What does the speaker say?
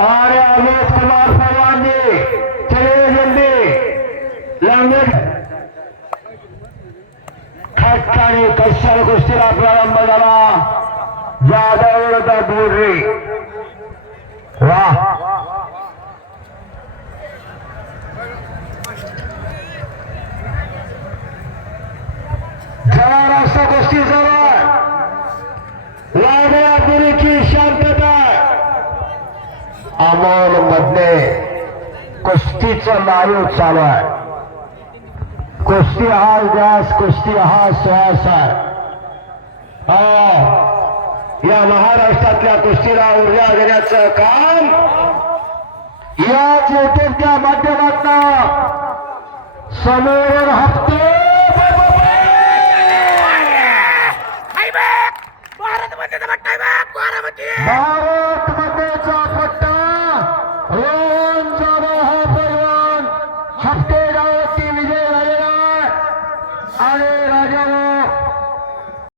और अमित कुमार पवार जी चलिए जल्दी लंबित खट्टाने कश्याल कुस्तीला प्रारंभ झाला? जादा वेळ दूर रे वा. जरा रास्ता कुस्ती अमोलमध्ये कुस्तीचं लाईव चालू आहे. कुस्ती हा व्यास कुस्ती हा श्वास आहे या महाराष्ट्रातल्या कुस्तीला ऊर्जा देण्याचं काम या ज्योतीच्या माध्यमातून समोर हप्ते भारत रोहन जाधव हा पैलवान हप्ते गावाची विजय झालेला आहे आणि